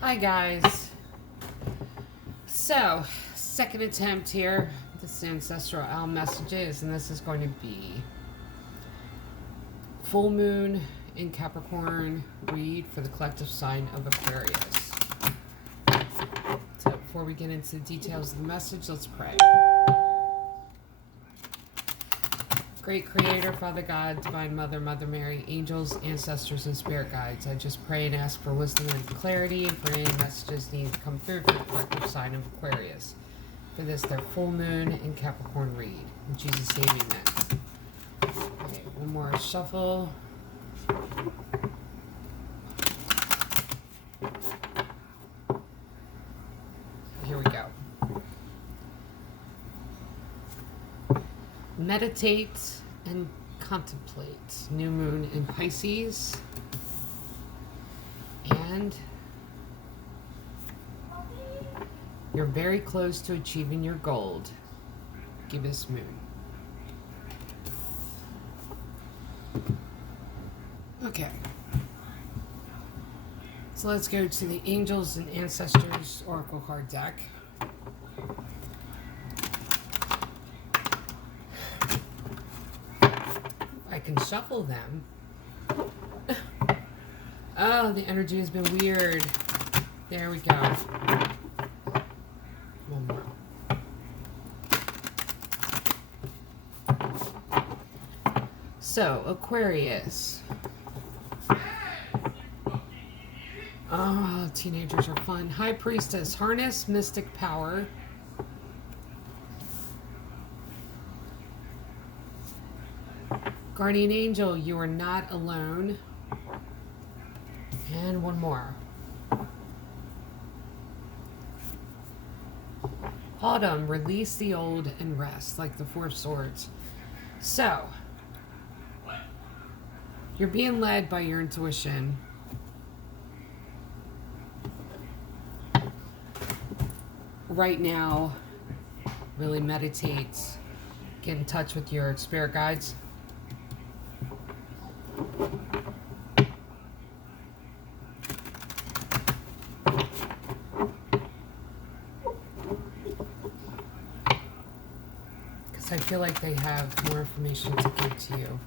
Hi guys. So, second attempt here. This is Ancestral Owl Messages, and this is going to be full moon in Capricorn read for the collective sign of Aquarius. So before we get into the details of the message, let's pray. Great Creator, Father God, Divine Mother, Mother Mary, angels, ancestors, and spirit guides, I just pray and ask for wisdom and clarity and for any messages needed to come through for the collective sign of Aquarius. For this, their full moon in Capricorn read. In Jesus' name, amen. Okay, one more shuffle. Here we go. Meditate and contemplate. New moon in Pisces. And you're very close to achieving your goal. Gibbous moon. Okay. So let's go to the Angels and Ancestors Oracle card deck. I can shuffle them. Oh, the energy has been weird. There we go. One more. So, Aquarius. Oh, teenagers are fun. High Priestess. Harness mystic power. Guardian Angel, you are not alone. And one more. Autumn, release the old and rest, like the Four of Swords. So, you're being led by your intuition. Right now, really meditate, get in touch with your spirit guides. Because I feel like they have more information to give to you.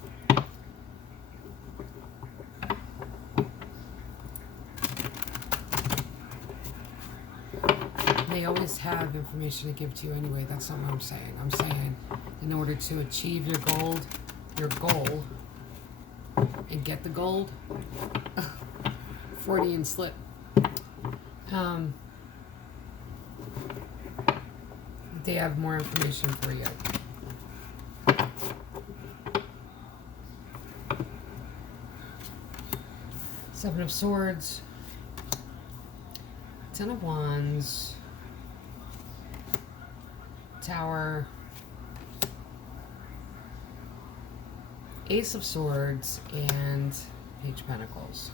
They always have information to give to you anyway. That's not what I'm saying. I'm saying in order to achieve your goal, and get the gold, Freudian slip. They have more information for you. Seven of Swords, Ten of Wands, Tower, Ace of Swords, and Page of Pentacles.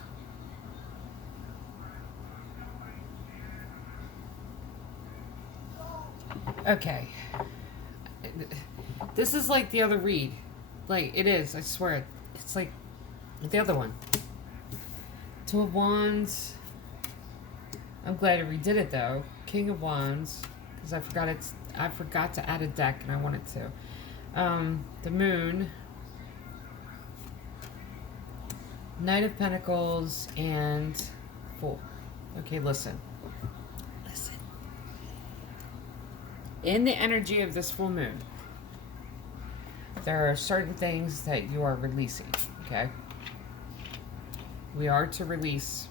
Okay. This is like the other read. Like, it is, I swear. It's like the other one. Two of Wands. I'm glad I redid it, though. King of Wands. Because I forgot to add a deck, and I wanted to. The Moon. Knight of Pentacles, and Fool. Okay, listen. In the energy of this full moon, there are certain things that you are releasing, okay? We are to release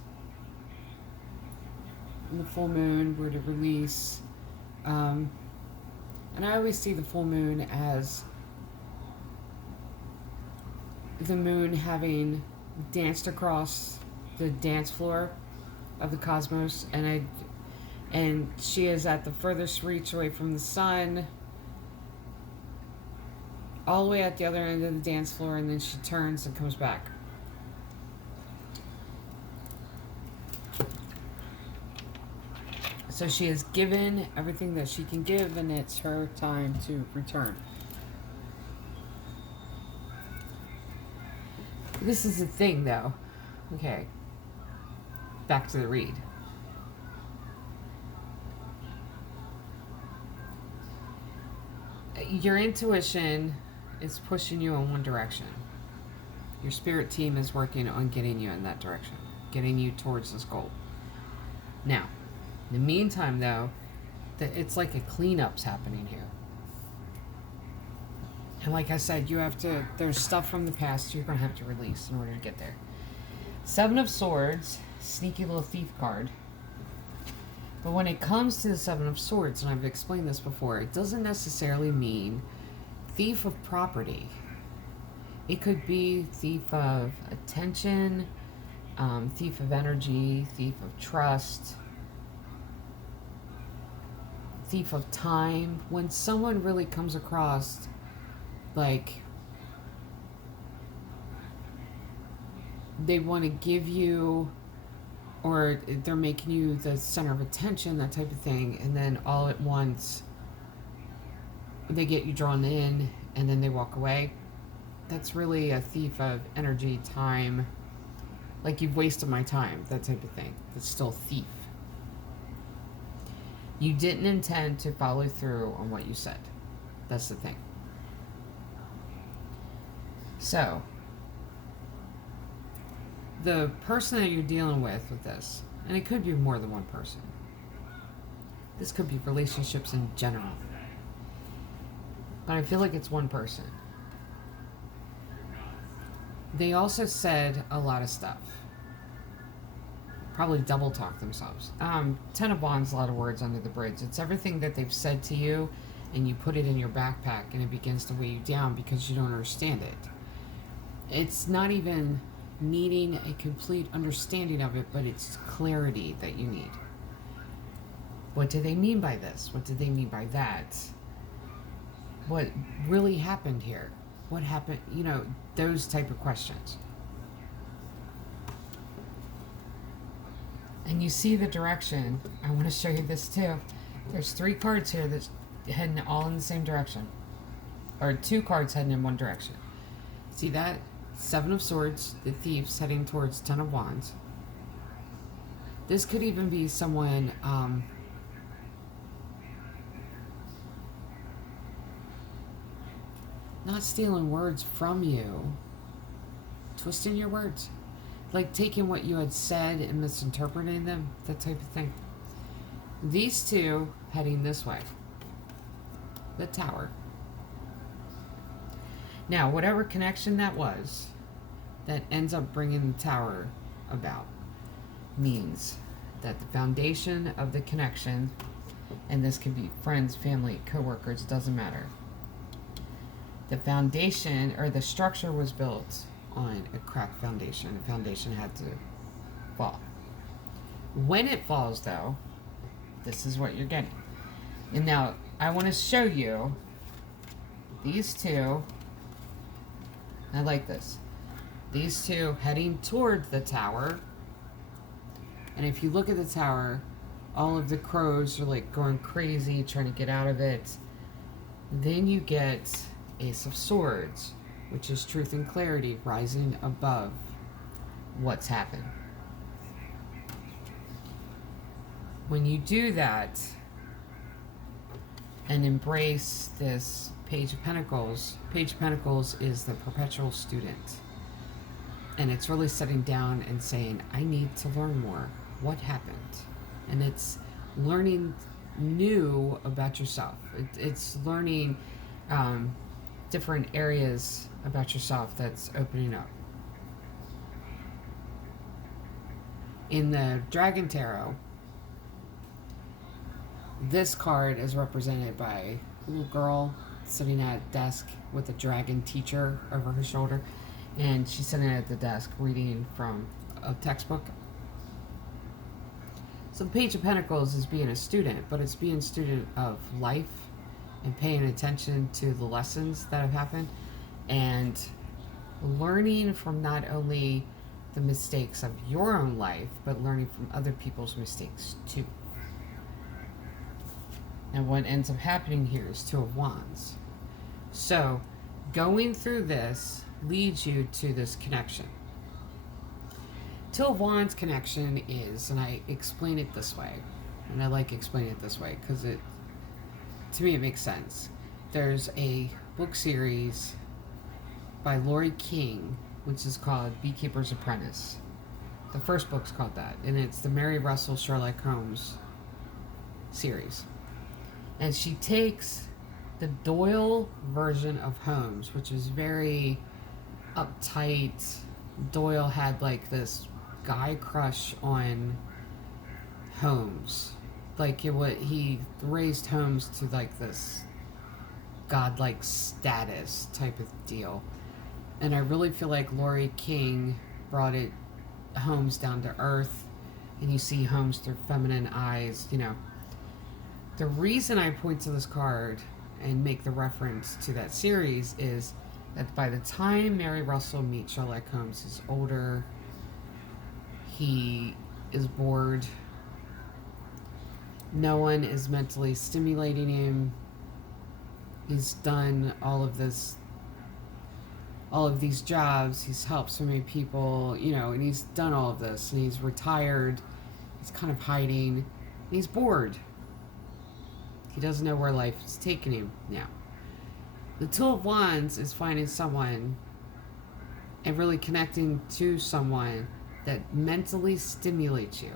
in the full moon. We're to release, and I always see the full moon as the moon having danced across the dance floor of the cosmos, and she is at the furthest reach away from the sun, all the way at the other end of the dance floor, and then she turns and comes back. So she has given everything that she can give, and it's her time to return. This is the thing, though. Okay. Back to the read. Your intuition is pushing you in one direction. Your spirit team is working on getting you in that direction, getting you towards this goal. Now, in the meantime, though, it's like a cleanup's happening here. And like I said, there's stuff from the past you're going to have to release in order to get there. Seven of Swords, sneaky little thief card. But when it comes to the Seven of Swords, and I've explained this before, it doesn't necessarily mean thief of property. It could be thief of attention, thief of energy, thief of trust, thief of time. When someone really comes across, like, they want to give you, or they're making you the center of attention, that type of thing, and then all at once they get you drawn in and then they walk away. That's really a thief of energy, time, like, you've wasted my time, that type of thing. It's still a thief. You didn't intend to follow through on what you said. That's the thing. So, the person that you're dealing with this, and it could be more than one person. This could be relationships in general. But I feel like it's one person. They also said a lot of stuff. Probably double talk themselves. Ten of Wands, a lot of words under the bridge. It's everything that they've said to you, and you put it in your backpack, and it begins to weigh you down because you don't understand it. It's not even needing a complete understanding of it, but it's clarity that you need. What do they mean by this? What do they mean by that? What really happened here? What happened? You know, those type of questions. And you see the direction. I want to show you this too. There's 3 cards here that's heading all in the same direction. Or 2 cards heading in one direction. See that? 7 of Swords, the thieves heading towards 10 of Wands. This could even be someone not stealing words from you, twisting your words. Like taking what you had said and misinterpreting them, that type of thing. These 2 heading this way. The Tower. Now, whatever connection that was, that ends up bringing the Tower about, means that the foundation of the connection, and this could be friends, family, co-workers, doesn't matter. The foundation, or the structure, was built on a cracked foundation. The foundation had to fall. When it falls, though, this is what you're getting. And now, I want to show you these 2. I like this. These 2 heading toward the Tower. And if you look at the Tower, all of the crows are like going crazy, trying to get out of it. Then you get Ace of Swords, which is truth and clarity, rising above what's happened. When you do that and embrace this Page of Pentacles is the perpetual student. And it's really sitting down and saying, I need to learn more. What happened? And it's learning new about yourself. It's learning different areas about yourself that's opening up. In the Dragon Tarot, this card is represented by a little girl sitting at a desk with a dragon teacher over her shoulder, and she's sitting at the desk reading from a textbook. So the Page of Pentacles is being a student, but it's being a student of life and paying attention to the lessons that have happened and learning from not only the mistakes of your own life, but learning from other people's mistakes too. And what ends up happening here is Two of Wands. So going through this leads you to this connection. Two of Wands connection is, and I explain it this way, and I like explaining it this way because to me it makes sense. there's a book series by Lori King, which is called Beekeeper's Apprentice. The first book's called that, and it's the Mary Russell Sherlock Holmes series. And she takes the Doyle version of Holmes, which is very uptight. Doyle had like this guy crush on Holmes. Like he raised Holmes to like this godlike status type of deal. And I really feel like Lori King brought it Holmes down to earth, and you see Holmes through feminine eyes, you know. The reason I point to this card and make the reference to that series is that by the time Mary Russell meets Sherlock Holmes, he's older, he is bored, no one is mentally stimulating him, he's done all of these jobs, he's helped so many people, you know, and he's done all of this, and he's retired, he's kind of hiding, and he's bored. He doesn't know where life is taking him now. The Two of Wands is finding someone and really connecting to someone that mentally stimulates you,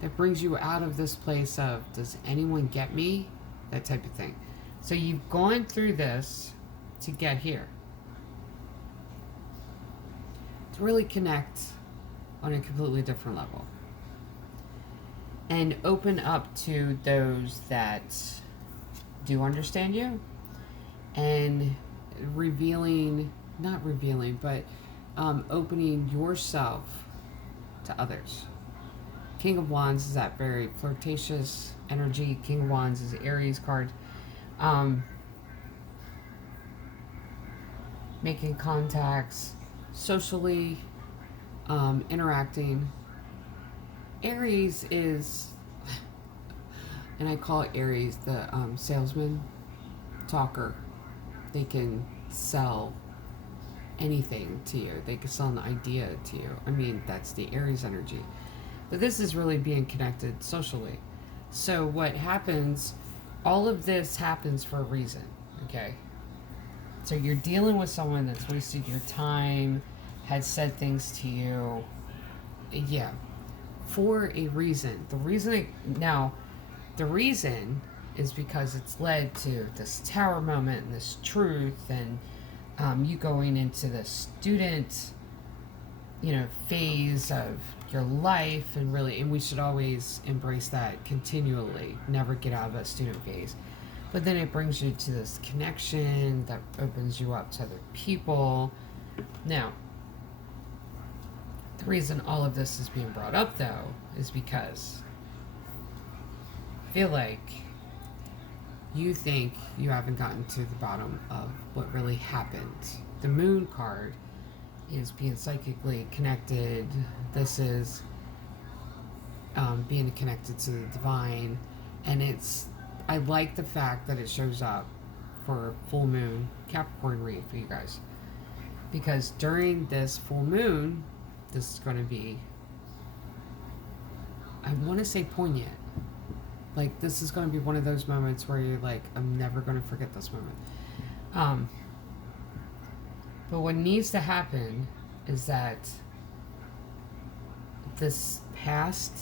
that brings you out of this place of, does anyone get me? That type of thing. So you've gone through this to get here, to really connect on a completely different level and open up to those that do understand you, and opening yourself to others. King of Wands is that very flirtatious energy. King of Wands is an Aries card. Making contacts, socially, interacting. Aries is, and I call Aries the salesman, talker. They can sell anything to you. They can sell an idea to you. I mean, that's the Aries energy. But this is really being connected socially. So what happens, all of this happens for a reason, okay? So you're dealing with someone that's wasted your time, had said things to you, yeah, for a reason. The reason is because it's led to this tower moment and this truth, and you going into the student, phase of your life, and we should always embrace that continually, never get out of that student phase. But then it brings you to this connection that opens you up to other people. Now, the reason all of this is being brought up, though, is because I feel like you think you haven't gotten to the bottom of what really happened. The Moon card is being psychically connected. This is being connected to the divine. And I like the fact that it shows up for full moon Capricorn read for you guys. Because during this full moon, this is going to be, I want to say, poignant. Like, this is going to be one of those moments where you're like, I'm never going to forget this moment. But what needs to happen is that this past,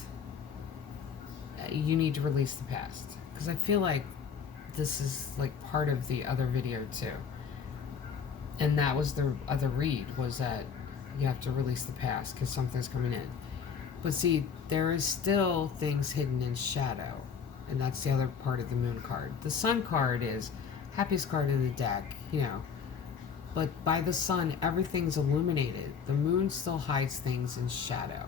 you need to release the past. Because I feel like this is like part of the other video too. And that was the other read, was that you have to release the past because something's coming in. But see, there is still things hidden in shadow. And that's the other part of the Moon card. The Sun card is happiest card in the deck, But by the sun, everything's illuminated. The moon still hides things in shadow.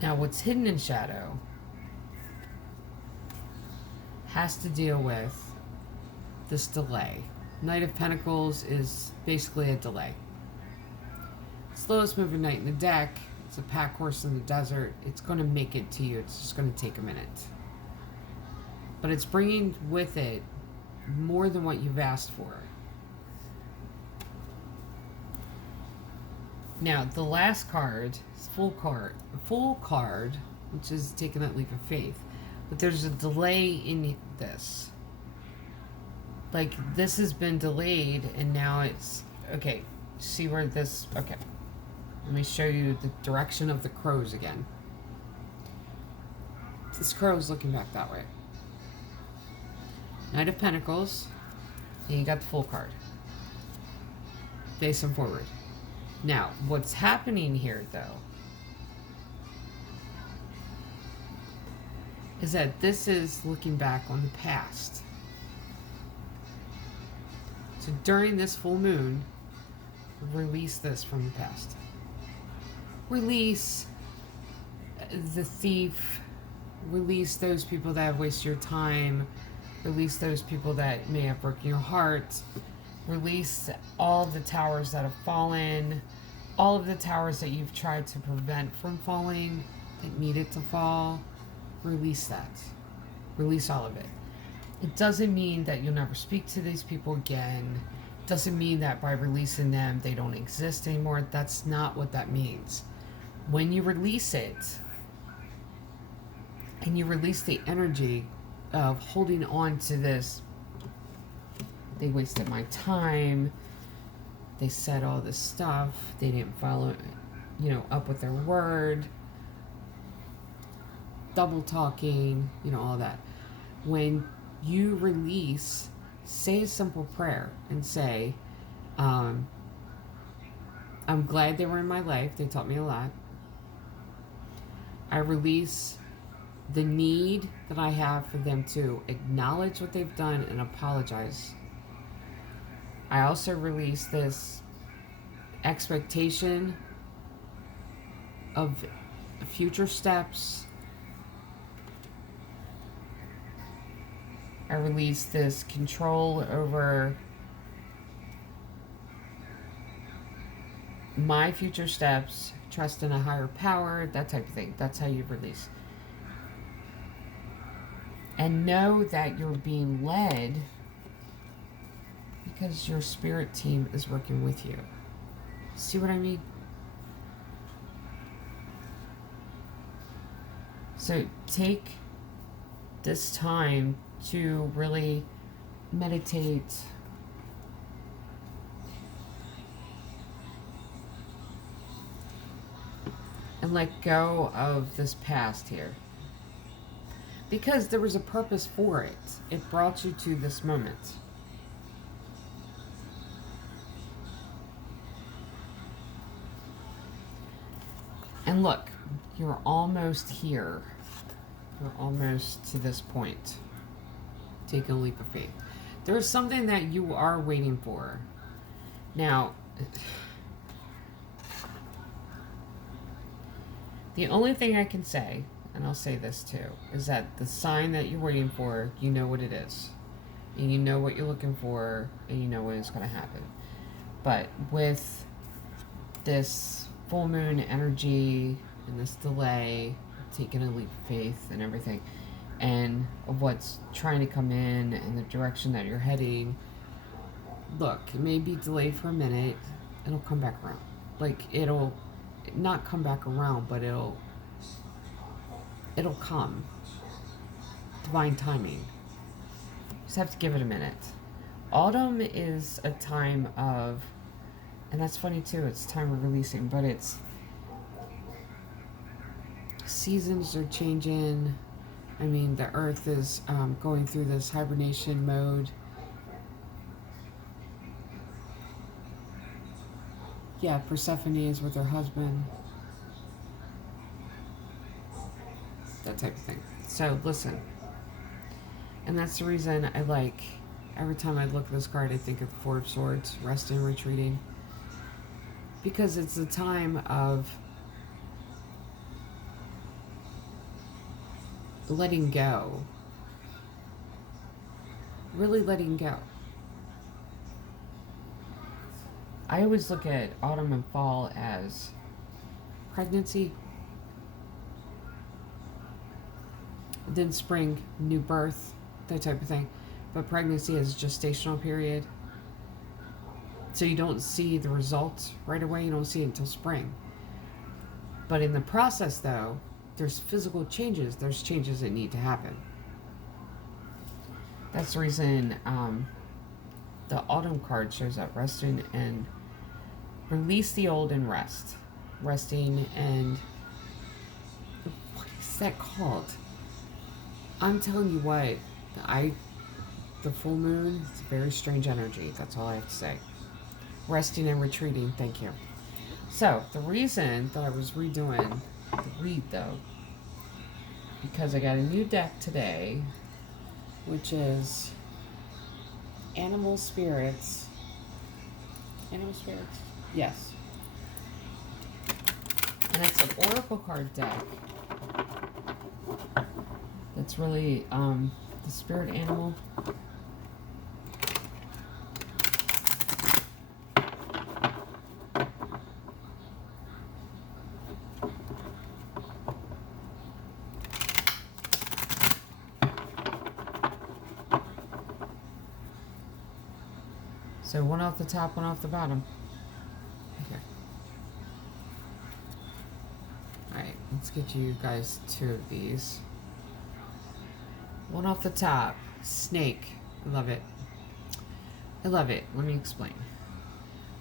Now, what's hidden in shadow has to deal with this delay. Knight of Pentacles is basically a delay. Slowest moving knight in the deck. It's a pack horse in the desert. It's going to make it to you. It's just going to take a minute. But it's bringing with it more than what you've asked for. Now, the last card, full card, which is taking that leap of faith. But there's a delay in this. Like, this has been delayed, and now it's... Okay, see where this... Okay. Let me show you the direction of the crows again. This crow is looking back that way. Knight of Pentacles. And you got the Fool card. Face and forward. Now, what's happening here, though, is that this is looking back on the past. So during this full moon, release this from the past. Release the thief. Release those people that have wasted your time. Release those people that may have broken your heart. Release all of the towers that have fallen. All of the towers that you've tried to prevent from falling, that needed to fall. Release that. Release all of it. It doesn't mean that you'll never speak to these people again. It doesn't mean that by releasing them, they don't exist anymore. That's not what that means. When you release it, and you release the energy of holding on to this, they wasted my time, they said all this stuff, they didn't follow, up with their word, double talking, all that. When you release, say a simple prayer and say, I'm glad they were in my life, they taught me a lot. I release the need that I have for them to acknowledge what they've done and apologize. I also release this expectation of future steps. I release this control over my future steps, trust in a higher power, that type of thing. That's how you release. And know that you're being led because your spirit team is working with you. See what I mean? So take this time to really meditate, and let go of this past here. Because there was a purpose for it. It brought you to this moment. And look, you're almost here. You're almost to this point. Take a leap of faith. There's something that you are waiting for. Now, the only thing I can say, and I'll say this too, is that the sign that you're waiting for, you know what it is. And you know what you're looking for, and you know when it's going to happen. But with this full moon energy and this delay, taking a leap of faith and everything, and of what's trying to come in and the direction that you're heading, look, it may be delayed for a minute, it'll come back around. Like, it'll not come back around, but it'll come. Divine timing. Just have to give it a minute. Autumn is a time of, and that's funny too, it's time of releasing, but it's seasons are changing. I mean, the earth is going through this hibernation mode. Yeah, Persephone is with her husband. That type of thing. So, listen. And that's the reason I like, every time I look at this card, I think of the Four of Swords, resting, retreating. Because it's a time of letting go. Really letting go. I always look at autumn and fall as pregnancy, then spring, new birth, that type of thing. But pregnancy is a gestational period. So you don't see the results right away. You don't see it until spring. But in the process, though, there's physical changes. There's changes that need to happen. That's the reason the autumn card shows up. Resting and release the old and rest. Resting and... what is that called? I'm telling you what, the full moon, it's a very strange energy. That's all I have to say. Resting and retreating. Thank you. So, the reason that I was redoing the read, though, because I got a new deck today, which is Animal Spirits. Animal Spirits? Yes. And it's an oracle card deck. That's really the spirit animal. So one off the top, one off the bottom. Okay. Alright, let's get you guys 2 of these. One off the top. Snake. I love it. I love it. Let me explain.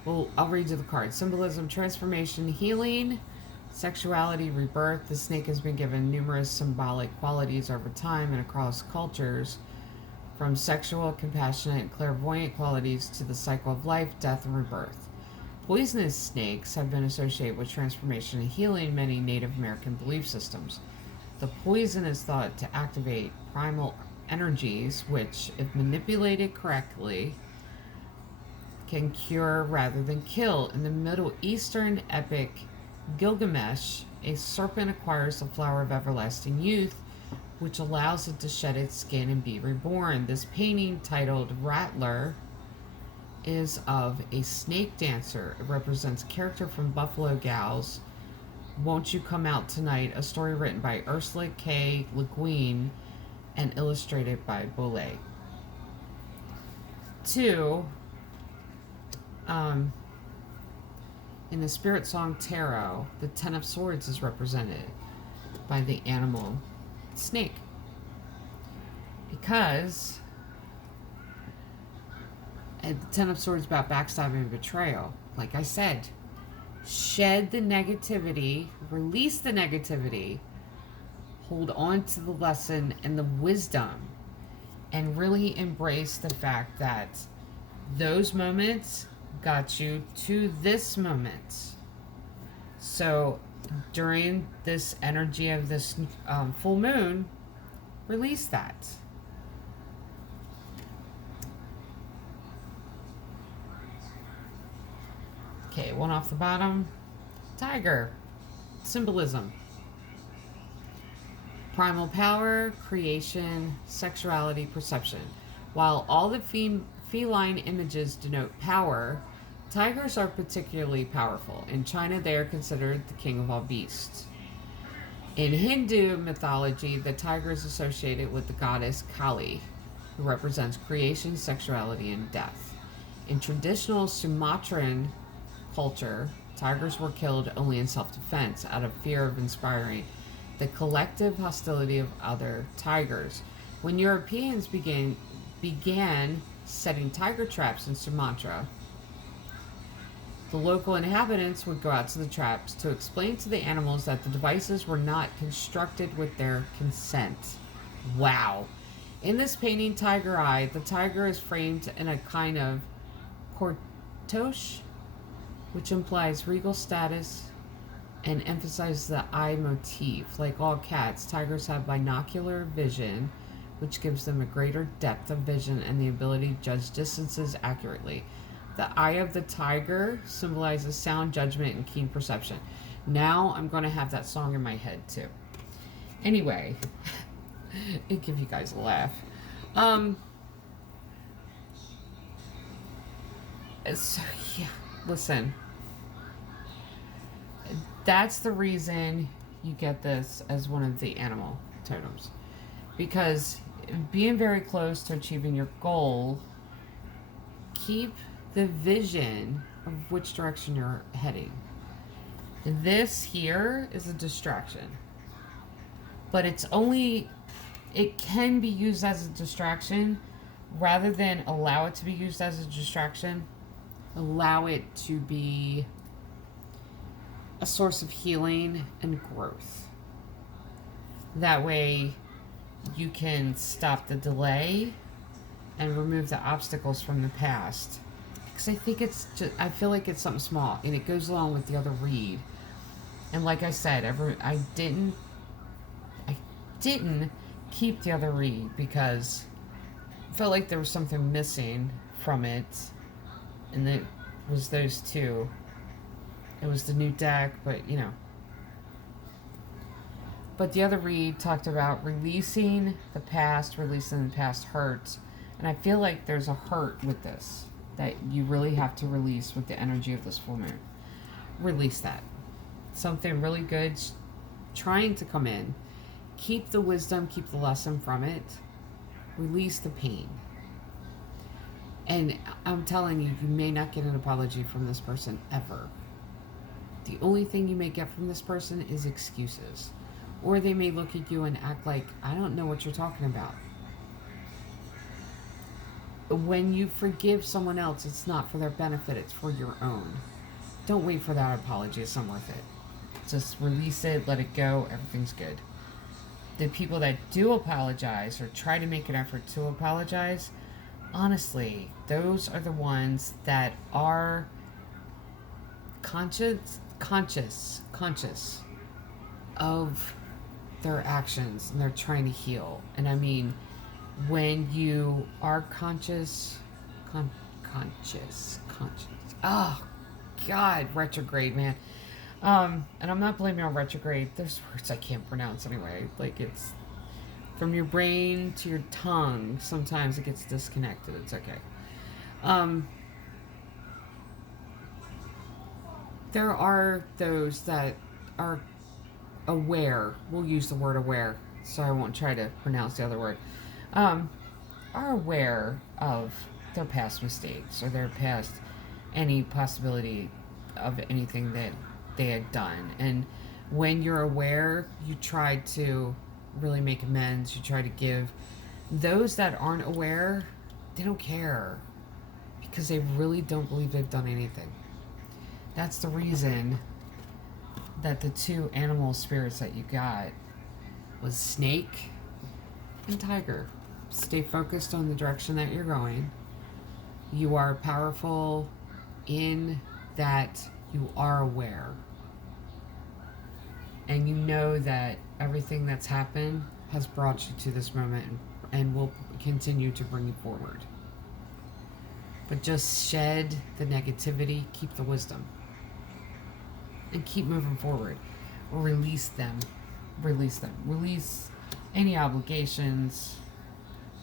Well, I'll read you the card. Symbolism, transformation, healing, sexuality, rebirth. The snake has been given numerous symbolic qualities over time and across cultures, from sexual, compassionate, and clairvoyant qualities to the cycle of life, death, and rebirth. Poisonous snakes have been associated with transformation and healing in many Native American belief systems. The poison is thought to activate primal energies, which, if manipulated correctly, can cure rather than kill. In the Middle Eastern epic Gilgamesh, a serpent acquires the flower of everlasting youth, which allows it to shed its skin and be reborn. This painting, titled Rattler, is of a snake dancer. It represents a character from Buffalo Gals, Won't You Come Out Tonight, a story written by Ursula K. Le Guin and illustrated by Boulay. 2, in the Spirit Song Tarot, the Ten of Swords is represented by the animal snake. Because the Ten of Swords about backstabbing and betrayal. Like I said, shed the negativity, release the negativity, hold on to the lesson and the wisdom, and really embrace the fact that those moments got you to this moment. So during this energy of this full moon, release that. Okay, one off the bottom. Tiger. Symbolism. Primal power, creation, sexuality, perception. While all the feline images denote power, tigers are particularly powerful. In China, they are considered the king of all beasts. In Hindu mythology, the tiger is associated with the goddess Kali, who represents creation, sexuality, and death. In traditional Sumatran culture, tigers were killed only in self-defense out of fear of inspiring the collective hostility of other tigers. When Europeans began setting tiger traps in Sumatra, the local inhabitants would go out to the traps to explain to the animals that the devices were not constructed with their consent. Wow. In this painting, Tiger Eye, the tiger is framed in a kind of cortoche, which implies regal status and emphasizes the eye motif. Like all cats, tigers have binocular vision, which gives them a greater depth of vision and the ability to judge distances accurately. The eye of the tiger symbolizes sound judgment and keen perception. Now I'm going to have that song in my head too. Anyway, it give you guys a laugh. So yeah, listen. That's the reason you get this as one of the animal totems. Because being very close to achieving your goal, keep the vision of which direction you're heading. This here is a distraction. But it can be used as a distraction. Rather than allow it to be used as a distraction, allow it to be a source of healing and growth. That way you can stop the delay and remove the obstacles from the past. Because I feel like it's something small and it goes along with the other read. And like I said, I didn't keep the other read because I felt like there was something missing from it. And it was those two. It was the new deck, but you know. But the other read talked about releasing the past hurts. And I feel like there's a hurt with this that you really have to release with the energy of this full moon. Release that. Something really good trying to come in. Keep the wisdom, keep the lesson from it. Release the pain. And I'm telling you, you may not get an apology from this person ever. The only thing you may get from this person is excuses. Or they may look at you and act like, I don't know what you're talking about. When you forgive someone else, it's not for their benefit, it's for your own. Don't wait for that apology, it's not worth it. Just release it, let it go, everything's good. The people that do apologize or try to make an effort to apologize, honestly, those are the ones that are conscious of their actions and they're trying to heal. And I mean, when you are conscious, oh God, retrograde, man. And I'm not blaming on retrograde. There's words I can't pronounce anyway. Like, it's from your brain to your tongue. Sometimes it gets disconnected. It's okay. There are those that are aware. We'll use the word aware, so I won't try to pronounce the other word. Are aware of their past mistakes or their past any possibility of anything that they had done. And when you're aware, you try to really make amends. You try to give. Those that aren't aware, they don't care because they really don't believe they've done anything. That's the reason that the two animal spirits that you got was snake and tiger. Stay focused on the direction that you're going. You are powerful in that you are aware. And you know that everything that's happened has brought you to this moment and will continue to bring you forward. But just shed the negativity, keep the wisdom. And keep moving forward. Or release them. Release them. Release any obligations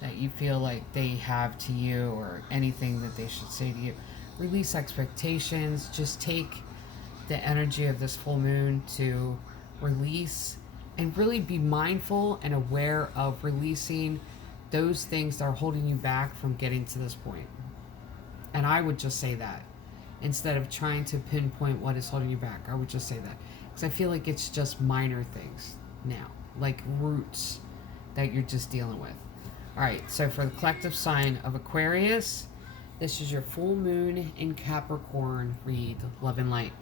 that you feel like they have to you or anything that they should say to you. Release expectations. Just take the energy of this full moon to release and really be mindful and aware of releasing those things that are holding you back from getting to this point. And I would just say that. Instead of trying to pinpoint what is holding you back, I would just say that. Because I feel like it's just minor things now. Like roots that you're just dealing with. Alright, so for the collective sign of Aquarius, this is your full moon in Capricorn read. Love and light.